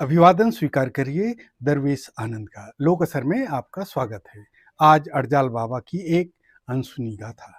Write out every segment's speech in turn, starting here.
अभिवादन स्वीकार करिए दरवेश आनंद का। लोक असर में आपका स्वागत है। आज अड़जाल बाबा की एक अनसुनी गाथा।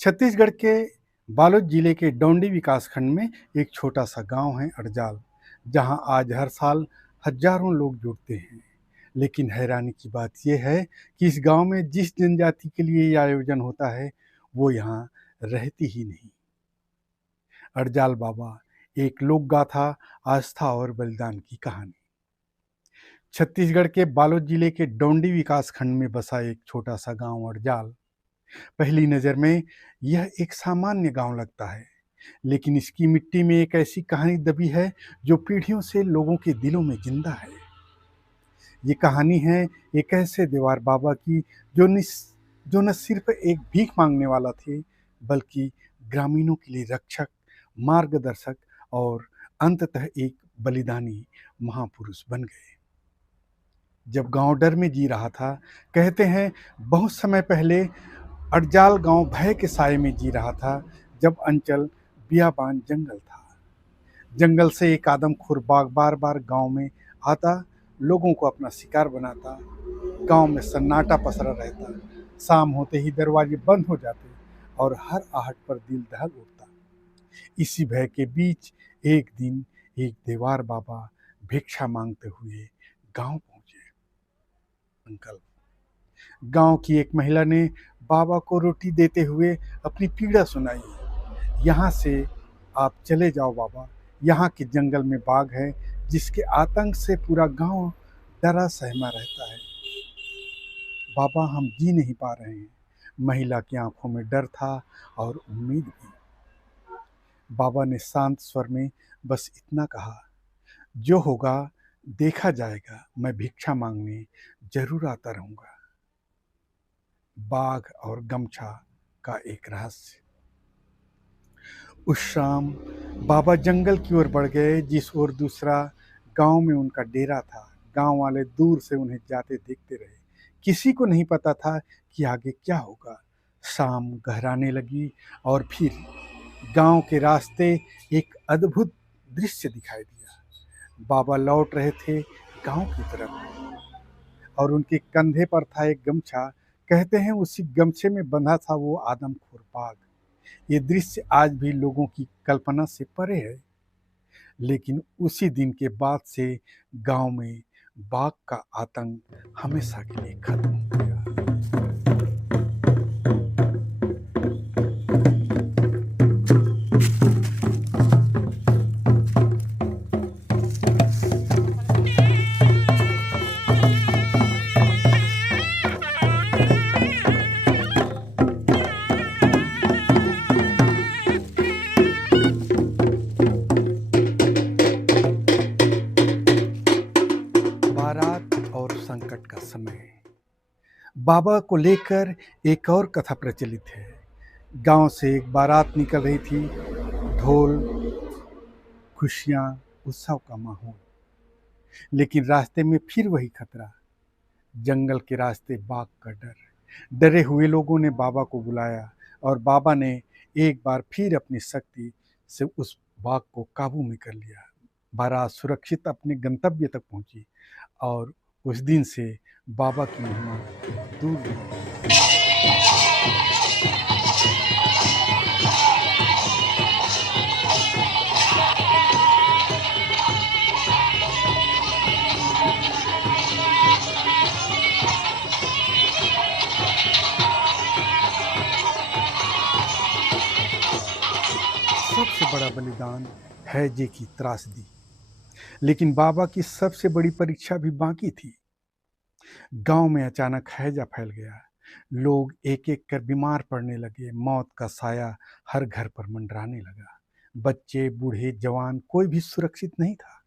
छत्तीसगढ़ के बालोद जिले के डौंडी विकासखंड में एक छोटा सा गांव है अड़जाल, जहां आज हर साल हजारों लोग जुड़ते हैं। लेकिन हैरानी की बात यह है कि इस गांव में जिस जनजाति के लिए यह आयोजन होता है वो यहाँ रहती ही नहीं। अड़जाल बाबा एक लोक गाथा, आस्था और बलिदान की कहानी। छत्तीसगढ़ के बालोद जिले के डौंडी विकासखंड में बसा एक छोटा सा गांव अड़जाल। पहली नज़र में यह एक सामान्य गांव लगता है, लेकिन इसकी मिट्टी में एक ऐसी कहानी दबी है जो पीढ़ियों से लोगों के दिलों में जिंदा है। ये कहानी है एक ऐसे देवार बाबा की जो न सिर्फ एक भीख मांगने वाला थे, बल्कि ग्रामीणों के लिए रक्षक, मार्गदर्शक और अंततः एक बलिदानी महापुरुष बन गए। जब गांव डर में जी रहा था, कहते हैं बहुत समय पहले अड़जाल गांव भय के साए में जी रहा था, जब अंचल बियाबान जंगल था। जंगल से एक आदमखोर बाघ बार बार गांव में आता, लोगों को अपना शिकार बनाता। गांव में सन्नाटा पसरा रहता। शाम होते ही दरवाजे बंद हो जाते और हर आहट पर दिल दहल उठता। इसी भय के बीच एक दिन एक देवार बाबा भिक्षा मांगते हुए गांव पहुंचे। अंकल, गांव की एक महिला ने बाबा को रोटी देते हुए अपनी पीड़ा सुनाई। यहाँ से आप चले जाओ बाबा, यहाँ के जंगल में बाघ है जिसके आतंक से पूरा गांव डरा सहमा रहता है। बाबा, हम जी नहीं पा रहे हैं। महिला की आंखों में डर था और उम्मीद भी। बाबा ने शांत स्वर में बस इतना कहा, जो होगा देखा जाएगा, मैं भिक्षा मांगने जरूर आता रहूंगा। बाघ और गमछा का एक रहस्य। उस शाम बाबा जंगल की ओर बढ़ गए, जिस ओर दूसरा गांव में उनका डेरा था। गांव वाले दूर से उन्हें जाते देखते रहे। किसी को नहीं पता था कि आगे क्या होगा। शाम गहराने लगी और फिर गांव के रास्ते एक अद्भुत दृश्य दिखाई दिया। बाबा लौट रहे थे गांव की तरफ और उनके कंधे पर था एक गमछा। कहते हैं उसी गमछे में बंधा था वो आदमखोर बाघ। ये दृश्य आज भी लोगों की कल्पना से परे है, लेकिन उसी दिन के बाद से गांव में बाघ का आतंक हमेशा के लिए खत्म हो गया। बारात और संकट का समय। बाबा को लेकर एक और कथा प्रचलित है। गांव से एक बारात निकल रही थी। ढोल, खुशियां, उत्सव का माहौल। लेकिन रास्ते में फिर वही खतरा। जंगल के रास्ते बाघ का डर। डरे हुए लोगों ने बाबा को बुलाया और बाबा ने एक बार फिर अपनी शक्ति से उस बाघ को काबू में कर लिया। बारात सुरक्षित अपने गंतव्य तक पहुंची और उस दिन से बाबा की महिमा दूर नहीं। सबसे बड़ा बलिदान हैजे की त्रासदी। लेकिन बाबा की सबसे बड़ी परीक्षा भी बाकी थी। गांव में अचानक हैजा फैल गया। लोग एक एक कर बीमार पड़ने लगे। मौत का साया हर घर पर मंडराने लगा। बच्चे, बूढ़े, जवान, कोई भी सुरक्षित नहीं था।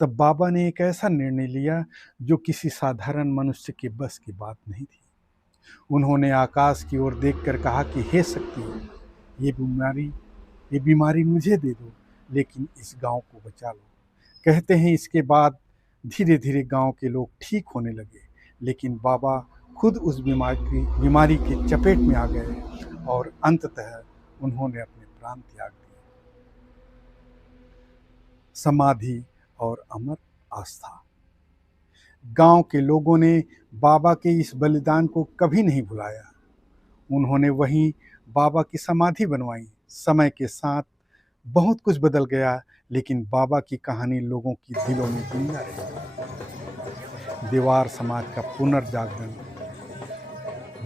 तब बाबा ने एक ऐसा निर्णय लिया जो किसी साधारण मनुष्य के बस की बात नहीं थी। उन्होंने आकाश की ओर देखकर कहा कि हे शक्ति, ये बीमारी मुझे दे दो, लेकिन इस गांव को बचा लो। कहते हैं इसके बाद धीरे धीरे गांव के लोग ठीक होने लगे, लेकिन बाबा खुद उस बीमारी के चपेट में आ गए और अंततः उन्होंने अपने प्राण त्याग दिए। समाधि और अमर आस्था। गांव के लोगों ने बाबा के इस बलिदान को कभी नहीं भुलाया। उन्होंने वहीं बाबा की समाधि बनवाई। समय के साथ बहुत कुछ बदल गया, लेकिन बाबा की कहानी लोगों की दिलों में जिंदा रही। देवार समाज का पुनर्जागरण।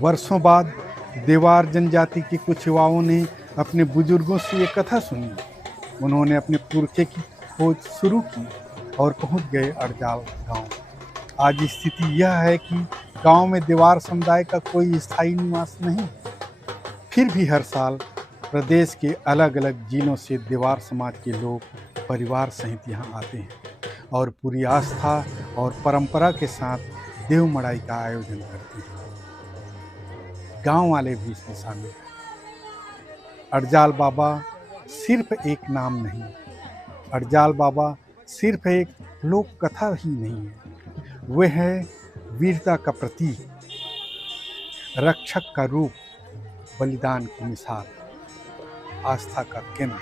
वर्षों बाद देवार जनजाति के कुछ युवाओं ने अपने बुजुर्गों से ये कथा सुनी। उन्होंने अपने पुरखे की खोज शुरू की और पहुंच गए अड़जाल गांव। आज स्थिति यह है कि गांव में देवार समुदाय का कोई स्थायी निवास नहीं। फिर भी हर साल प्रदेश के अलग अलग जिलों से देवार समाज के लोग परिवार सहित यहाँ आते हैं और पूरी आस्था और परंपरा के साथ देव मड़ाई का आयोजन करते हैं। गांव वाले भी इसमें शामिल हैं। अड़जाल बाबा सिर्फ एक नाम नहीं, अड़जाल बाबा सिर्फ एक लोक कथा ही नहीं है, वे है वीरता का प्रतीक, रक्षक का रूप, बलिदान की मिसाल, आस्था का केंद्र।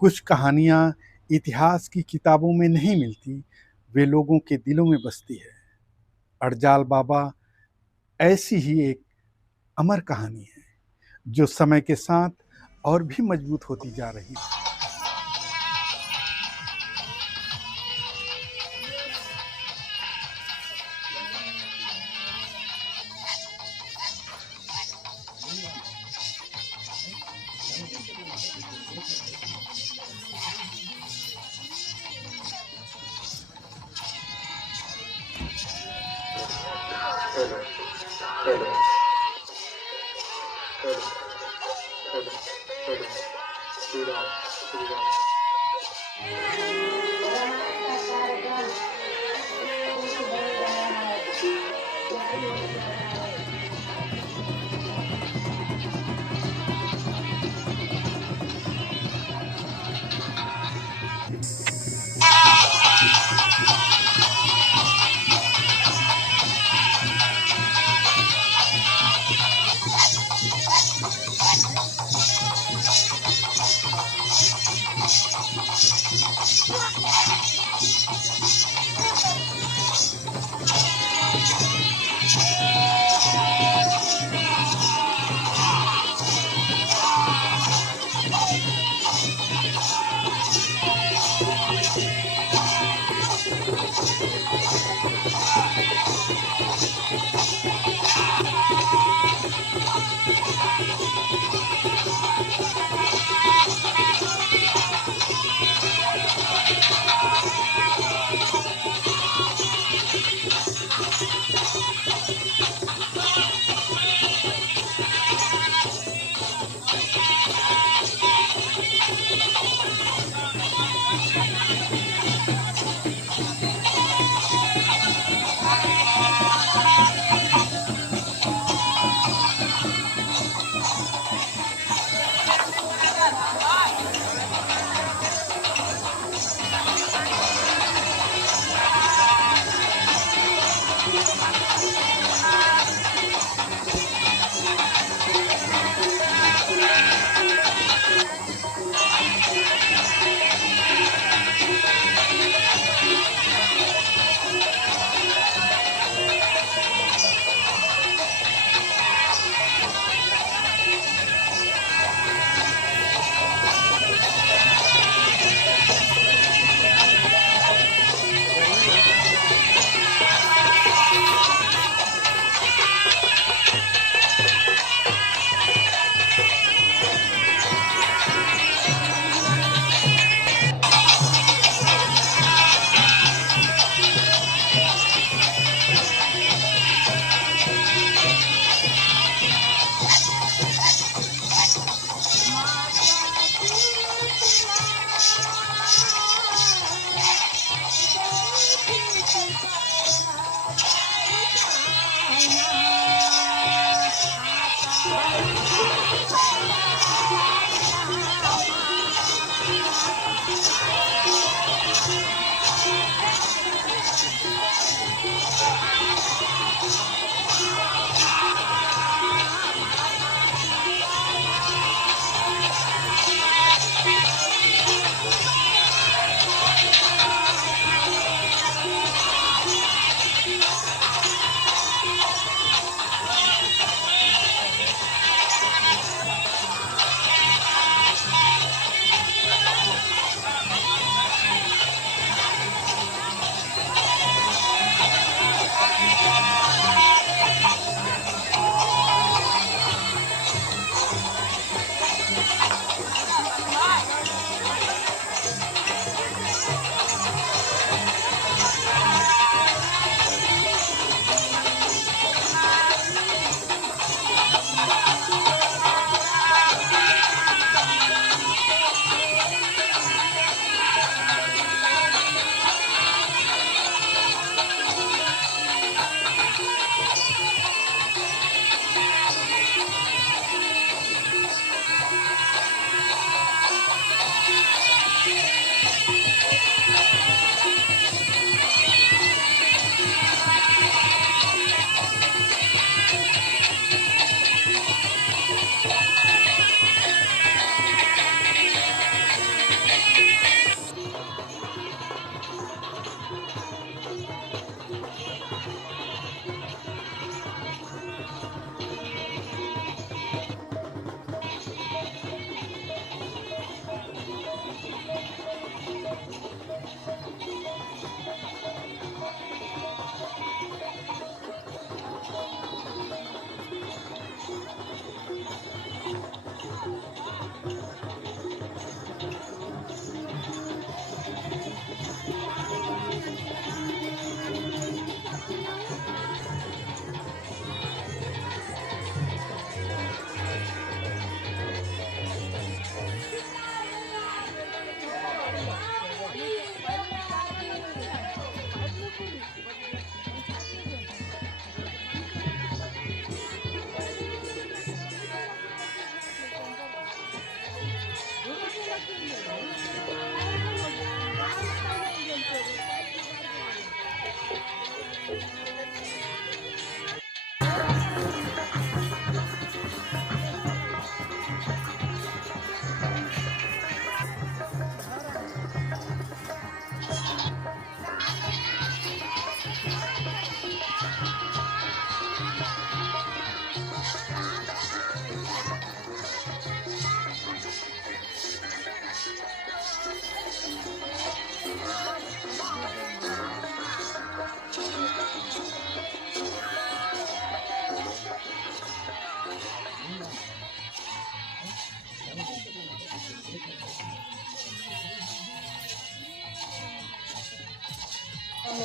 कुछ कहानियां इतिहास की किताबों में नहीं मिलती, वे लोगों के दिलों में बसती है। अड़जाल बाबा ऐसी ही एक अमर कहानी है जो समय के साथ और भी मजबूत होती जा रही है।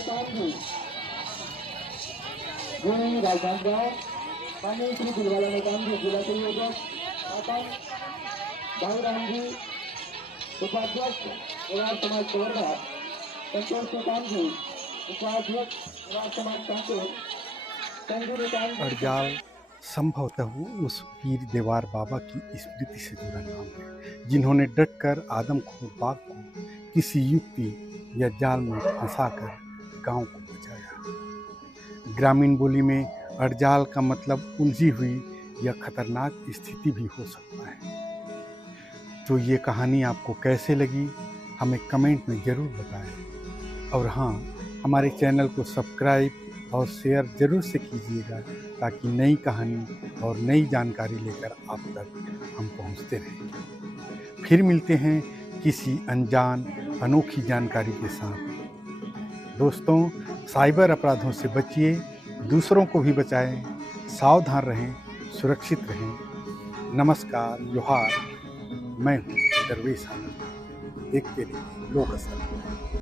जी जी राजनांदगांव माननीय श्री दिलवाला नेताम जी जिला संयोजक आतंक बाबूराम जी उपाध्यक्ष निवास समाज कोरबा संतोष नेताम जी उपाध्यक्ष निवास समाज कांकेर संजू नेताम जी अड़जाल संभवतः उस वीर देवार बाबा की स्मृति से जुड़ा नाम है जिन्होंने डटकर आदमखोर बाघ को किसी युक्ति या जाल में फंसाकर गांव को बचाया। ग्रामीण बोली में अड़जाल का मतलब उलझी हुई या खतरनाक स्थिति भी हो सकता है। तो ये कहानी आपको कैसे लगी हमें कमेंट में ज़रूर बताएं और हाँ, हमारे चैनल को सब्सक्राइब और शेयर ज़रूर से कीजिएगा ताकि नई कहानी और नई जानकारी लेकर आप तक हम पहुंचते रहें। फिर मिलते हैं किसी अनजान अनोखी जानकारी के साथ। दोस्तों, साइबर अपराधों से बचिए, दूसरों को भी बचाएं, सावधान रहें, सुरक्षित रहें। नमस्कार, जोहार। मैं हूँ दरवेश आनंद। देखते रहिए लोक असर।